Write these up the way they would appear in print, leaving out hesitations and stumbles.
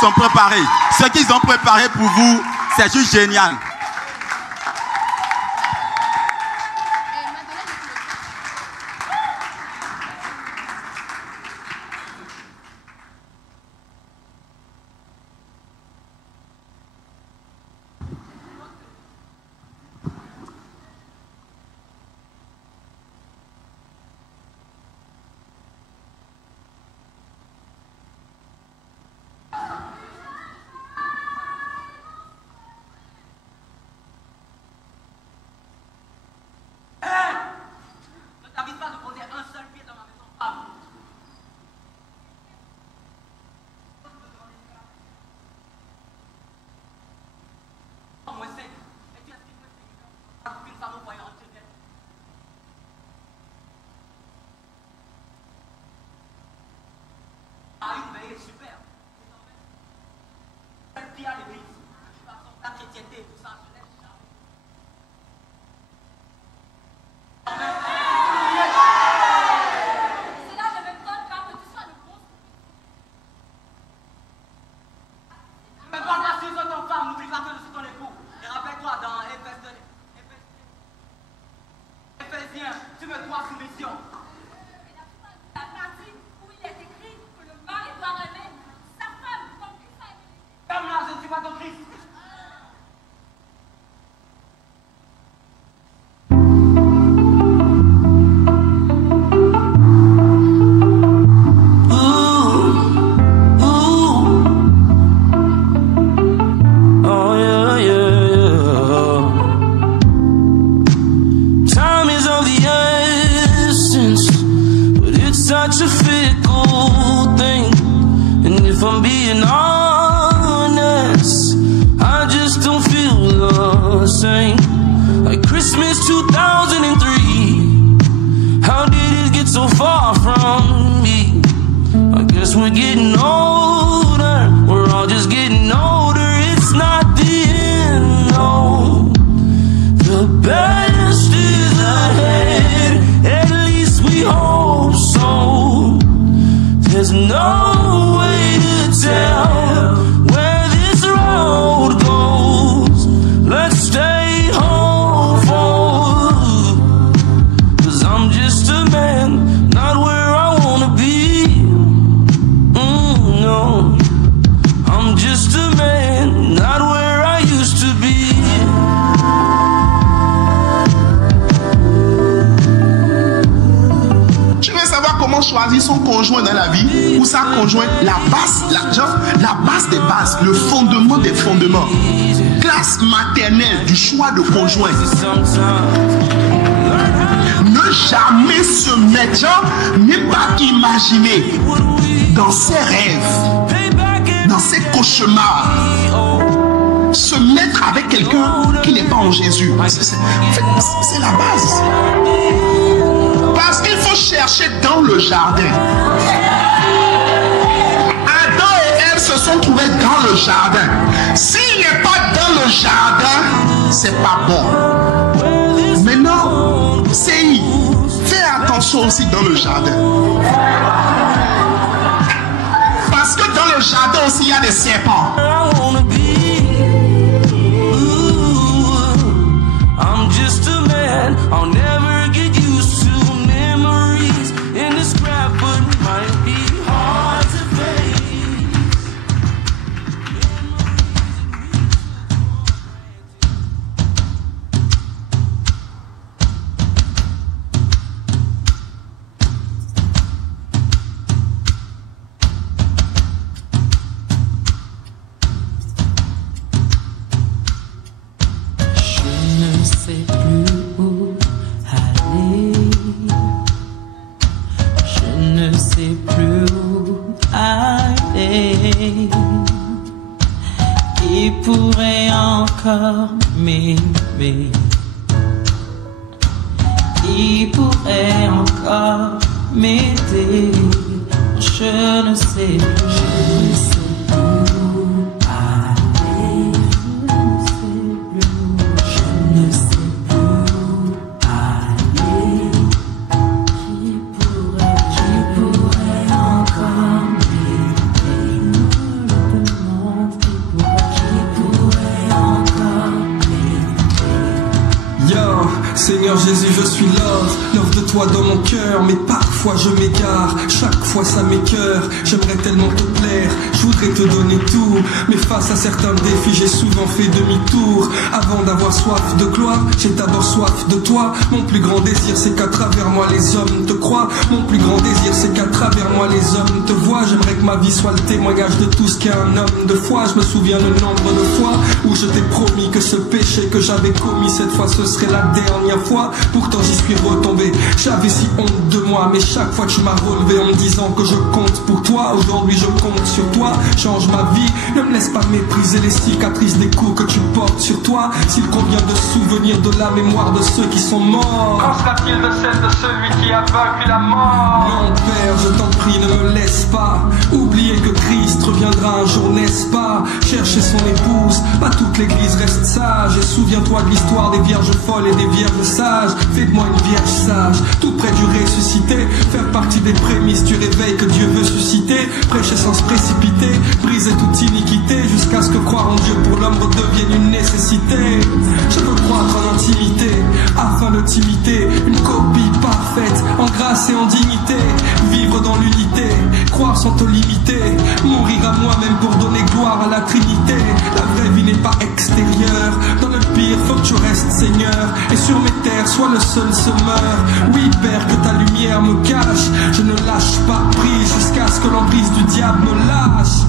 sont préparés. Ce qu'ils ont préparé pour vous, c'est juste génial. Choisir son conjoint dans la vie ou sa conjointe, la base des bases, le fondement des fondements, classe maternelle du choix de conjoint. Ne jamais se mettre, n'est pas imaginer dans ses rêves, dans ses cauchemars, se mettre avec quelqu'un qui n'est pas en Jésus. C'est la base. Parce qu'il faut chercher dans le jardin. Adam et Ève se sont trouvés dans le jardin. S'il n'est pas dans le jardin, c'est pas bon. Maintenant, fais attention aussi dans le jardin. Parce que dans le jardin aussi, il y a des serpents. Jésus, je suis love de toi dans mon cœur. Mais parfois je m'égare, chaque fois ça m'écœure. J'aimerais tellement te plaire, je voudrais te donner tout. Mais face à certains défis, j'ai souvent fait demi-tour. Avant d'avoir soif de gloire, j'ai d'abord soif de toi. Mon plus grand désir, c'est qu'à travers moi les hommes te croient. Mon plus grand désir, c'est qu'à travers moi les hommes te voient. J'aimerais que ma vie soit le témoignage de tout ce qu'est un homme de foi. Je me souviens le nombre de fois où je t'ai promis que ce péché que j'avais commis, cette fois ce serait la dernière fois. Pourtant j'y suis retombé, j'avais si honte de moi. Mais chaque fois tu m'as relevé en me disant que je compte pour toi. Aujourd'hui je compte sur toi, change ma vie. Ne me laisse pas mépriser les cicatrices des coups que tu portes sur toi. S'il convient de souvenir de la mémoire de ceux qui sont morts, qu'en sera-t-il de celle de celui qui a vaincu la mort? Non Père, je t'en prie, ne me laisse pas oublier que Christ reviendra un jour, n'est-ce pas? Chercher son épouse, pas toute l'église reste sage. Et souviens-toi de l'histoire des vierges folles et des vierges sages. Fais de moi une vierge sage, tout près du ressuscité. Faire partie des prémices du réveil que Dieu veut susciter. Prêcher sans se précipiter, briser toute iniquité, jusqu'à ce que croire en Dieu pour l'homme redevienne une nécessité. Je veux croître en intimité, afin de t'imiter, une copie parfaite, en grâce et en dignité. Vivre dans l'unité, croire sans te limiter, mourir à moi-même pour donner gloire à la Trinité. La vraie vie n'est pas extérieure, dans le pire faut que tu restes Seigneur. Et sur mes terres sois le seul semeur. Oui Père, que ta lumière me cache, je ne lâche pas prise jusqu'à ce que l'emprise du diable me lâche.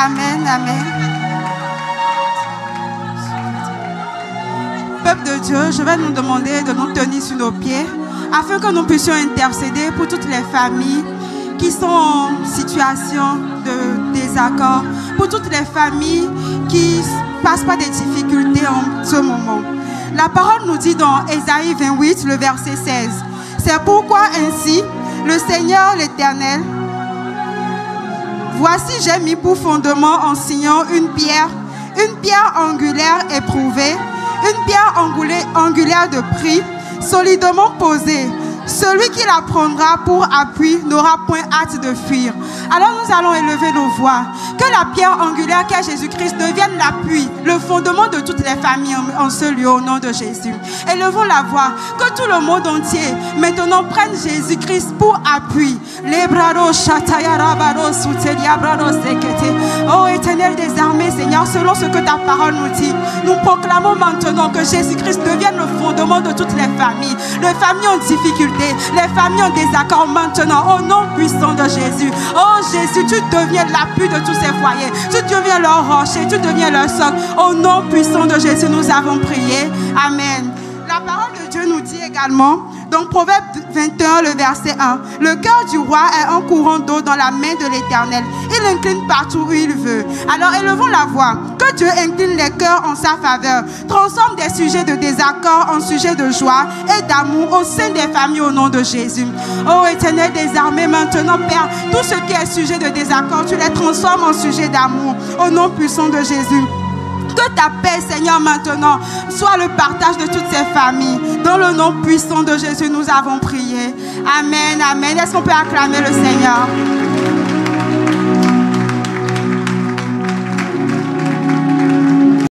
Amen, amen. Peuple de Dieu, je vais nous demander de nous tenir sur nos pieds afin que nous puissions intercéder pour toutes les familles qui sont en situation de désaccord, pour toutes les familles qui passent par des difficultés en ce moment. La parole nous dit dans Ésaïe 28, le verset 16. C'est pourquoi ainsi, le Seigneur l'Éternel, voici j'ai mis pour fondement en Sion une pierre angulaire éprouvée, une pierre angulaire de prix, solidement posée. Celui qui la prendra pour appui n'aura point hâte de fuir. Alors nous allons élever nos voix. Que la pierre angulaire qu'est Jésus-Christ devienne l'appui, le fondement de toutes les familles en ce lieu au nom de Jésus. Élevons la voix. Que tout le monde entier maintenant prenne Jésus-Christ pour appui. Oh Éternel des armées, Seigneur, selon ce que ta parole nous dit, nous proclamons maintenant que Jésus-Christ devienne le fondement de toutes les familles en difficulté, les familles en désaccord maintenant, au nom puissant de Jésus. Oh Jésus, tu deviens l'appui de tous ces foyers, tu deviens leur rocher, tu deviens leur socle. Au nom puissant de Jésus, nous avons prié. Amen. La parole de Dieu nous dit également, dans Proverbe 21, le verset 1, le cœur du roi est un courant d'eau dans la main de l'Éternel. Il incline partout où il veut. Alors élevons la voix. Que Dieu incline les cœurs en sa faveur. Transforme des sujets de désaccord en sujets de joie et d'amour au sein des familles au nom de Jésus. Oh Éternel des armées, maintenant Père, tout ce qui est sujet de désaccord, tu les transformes en sujet d'amour au nom puissant de Jésus. Que ta paix, Seigneur, maintenant, soit le partage de toutes ces familles. Dans le nom puissant de Jésus, nous avons prié. Amen, amen. Est-ce qu'on peut acclamer le Seigneur?